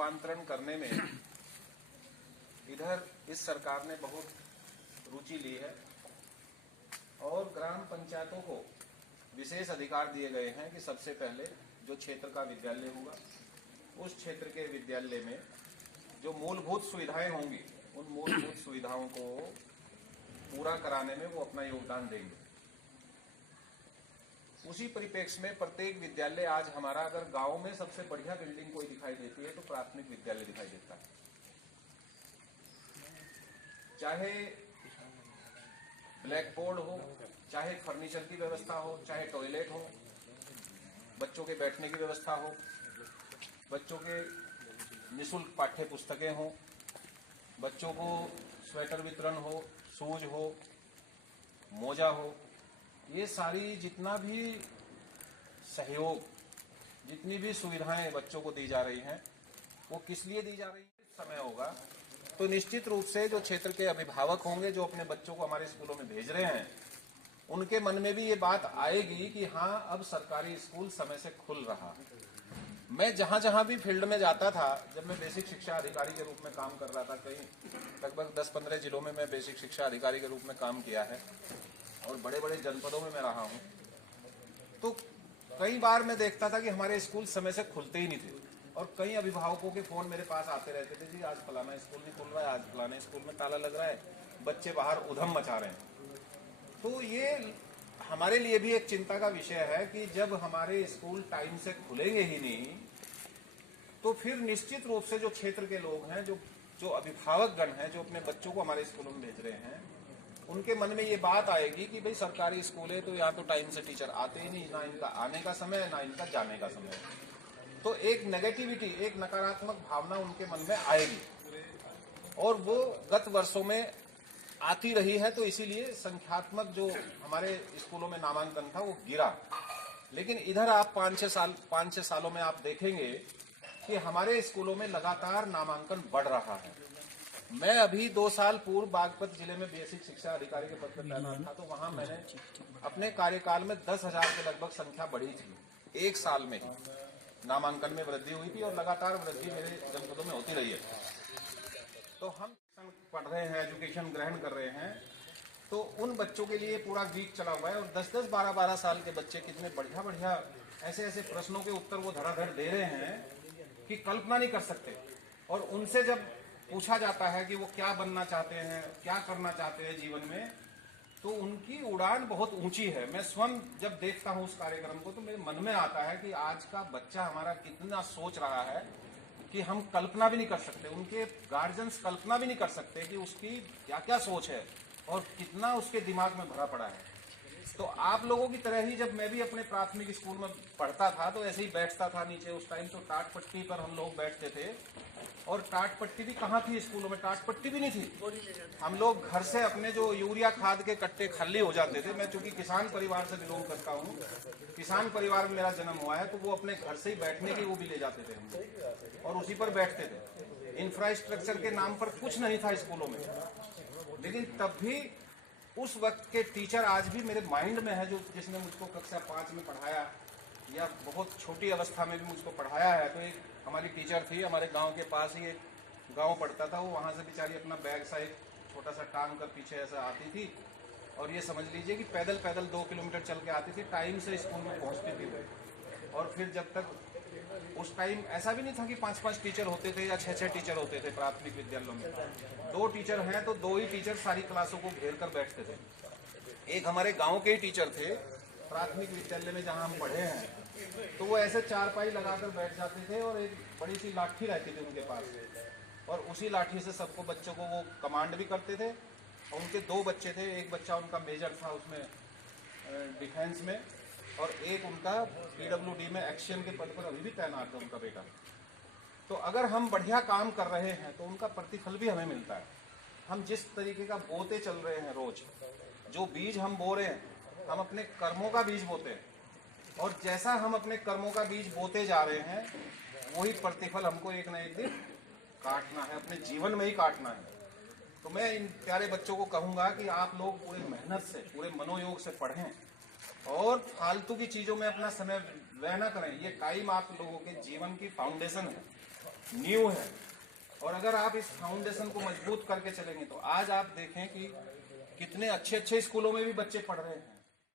रूपांतरण करने में इधर इस सरकार ने बहुत रुचि ली है और ग्राम पंचायतों को विशेष अधिकार दिए गए हैं कि सबसे पहले जो क्षेत्र का विद्यालय होगा उस क्षेत्र के विद्यालय में जो मूलभूत सुविधाएं होंगी उन मूलभूत सुविधाओं को पूरा कराने में वो अपना योगदान देंगे। उसी परिप्रेक्ष्य में प्रत्येक विद्यालय आज हमारा अगर गांव में सबसे बढ़िया बिल्डिंग कोई दिखाई देती है तो प्राथमिक विद्यालय दिखाई देता है। चाहे ब्लैक बोर्ड हो, चाहे फर्नीचर की व्यवस्था हो, चाहे टॉयलेट हो, बच्चों के बैठने की व्यवस्था हो, बच्चों के निःशुल्क पाठ्य पुस्तकें हो, बच्चों को स्वेटर वितरण हो, शूज हो, मोजा हो, ये सारी जितना भी सहयोग, जितनी भी सुविधाएं बच्चों को दी जा रही हैं वो किस लिए दी जा रही है। समय होगा तो निश्चित रूप से जो क्षेत्र के अभिभावक होंगे जो अपने बच्चों को हमारे स्कूलों में भेज रहे हैं उनके मन में भी ये बात आएगी कि हाँ अब सरकारी स्कूल समय से खुल रहा है। मैं जहां जहां भी फील्ड में जाता था, जब मैं बेसिक शिक्षा अधिकारी के रूप में काम कर रहा था, कहीं लगभग 10-15 जिलों में मैं बेसिक शिक्षा अधिकारी के रूप में काम किया है और बड़े बड़े जनपदों में मैं रहा हूं, तो कई बार मैं देखता था कि हमारे स्कूल समय से खुलते ही नहीं थे और कई अभिभावकों के फोन मेरे पास आते रहते थे, जी आज फलाना स्कूल नहीं खुल रहा है, आज फलाने स्कूल में ताला लग रहा है, बच्चे बाहर उधम मचा रहे हैं। तो ये हमारे लिए भी एक चिंता का विषय है कि जब हमारे स्कूल टाइम से खुलेंगे ही नहीं तो फिर निश्चित रूप से जो क्षेत्र के लोग हैं, जो अभिभावक गण हैं, जो अपने बच्चों को हमारे स्कूलों में भेज रहे हैं, उनके मन में ये बात आएगी कि भाई सरकारी स्कूल है तो यहाँ तो टाइम से टीचर आते ही नहीं, ना इनका आने का समय है ना इनका जाने का समय है। तो एक नेगेटिविटी, एक नकारात्मक भावना उनके मन में आएगी और वो गत वर्षों में आती रही है। तो इसीलिए संख्यात्मक जो हमारे स्कूलों में नामांकन था वो गिरा। लेकिन इधर आप 5-6 सालों में आप देखेंगे कि हमारे स्कूलों में लगातार नामांकन बढ़ रहा है। मैं अभी 2 साल पूर्व बागपत जिले में बेसिक शिक्षा अधिकारी के पद पर तैनात था, तो वहां मैंने अपने कार्यकाल में 10,000 के लगभग संख्या बढ़ी थी। एक साल में ही नामांकन में वृद्धि हुई थी और लगातार वृद्धि मेरे जनपदों में होती रही है। तो हम पढ़ रहे हैं, एजुकेशन ग्रहण कर रहे हैं, तो उन बच्चों के लिए पूरा वीक चला हुआ है और 10-10, 12-12 साल के बच्चे कितने बढ़िया बढ़िया ऐसे प्रश्नों के उत्तर वो धड़ाधड़ दे रहे हैं कि कल्पना नहीं कर सकते। और उनसे जब पूछा जाता है कि वो क्या बनना चाहते हैं, क्या करना चाहते हैं जीवन में, तो उनकी उड़ान बहुत ऊंची है। मैं स्वयं जब देखता हूं उस कार्यक्रम को तो मेरे मन में आता है कि आज का बच्चा हमारा कितना सोच रहा है कि हम कल्पना भी नहीं कर सकते, उनके गार्जियंस कल्पना भी नहीं कर सकते कि उसकी क्या क्या सोच है और कितना उसके दिमाग में भरा पड़ा है। तो आप लोगों की तरह ही जब मैं भी अपने प्राथमिक स्कूल में पढ़ता था तो ऐसे ही बैठता था नीचे। उस टाइम तो टाट पट्टी पर हम लोग बैठते थे और टाट पट्टी भी कहाँ थी स्कूलों में, टाट पट्टी भी नहीं थी। हम लोग घर से अपने जो यूरिया खाद के कट्टे खल्ली हो जाते थे। मैं चूंकि किसान परिवार से बिलोंग करता हूँ, किसान परिवार में मेरा जन्म हुआ है, तो वो अपने घर से ही बैठने की वो भी ले जाते थे हम और उसी पर बैठते थे। इंफ्रास्ट्रक्चर के नाम पर कुछ नहीं था स्कूलों में, लेकिन तब भी उस वक्त के टीचर आज भी मेरे माइंड में है, जो जिसने मुझको कक्षा 5 में पढ़ाया या बहुत छोटी अवस्था में भी मुझको पढ़ाया है। तो एक हमारी टीचर थी, हमारे गांव के पास ही एक गांव पड़ता था, वो वहां से बेचारी अपना बैग सा एक छोटा सा टांग कर पीछे ऐसा आती थी और ये समझ लीजिए कि पैदल 2 किलोमीटर चल के आती थी, टाइम से स्कूल में पहुंचती थी। और फिर जब तक उस टाइम ऐसा भी नहीं था कि 5-5 टीचर होते थे या 6-6 टीचर होते थे प्राथमिक विद्यालयों में। 2 टीचर हैं तो 2 ही टीचर सारी क्लासों को घेर कर बैठते थे। एक हमारे गांव के ही टीचर थे प्राथमिक विद्यालय में जहां हम पढ़े हैं, तो वो ऐसे चारपाई लगाकर बैठ जाते थे और एक बड़ी सी लाठी रहती थी उनके पास और उसी लाठी से सबको बच्चों को वो कमांड भी करते थे। और उनके 2 बच्चे थे, एक बच्चा उनका मेजर था उसमें डिफेंस में और एक उनका PWD में एक्शन के पद पर अभी भी तैनात है उनका बेटा। तो अगर हम बढ़िया काम कर रहे हैं तो उनका प्रतिफल भी हमें मिलता है। हम जिस तरीके का बोते चल रहे हैं, रोज जो बीज हम बो रहे हैं, हम अपने कर्मों का बीज बोते हैं और जैसा हम अपने कर्मों का बीज बोते जा रहे हैं वही प्रतिफल हमको एक न एक दिन काटना है, अपने जीवन में ही काटना है। तो मैं इन प्यारे बच्चों को कहूंगा कि आप लोग पूरे मेहनत से, पूरे मनोयोग से पढ़ें और फालतू की चीजों में अपना समय व्यय न करें। ये कायम आप लोगों के जीवन की फाउंडेशन है। नींव है। और अगर आप इस फाउंडेशन को मजबूत करके चलेंगे तो आज आप देखें कि कितने अच्छे अच्छे स्कूलों में भी बच्चे पढ़ रहे हैं।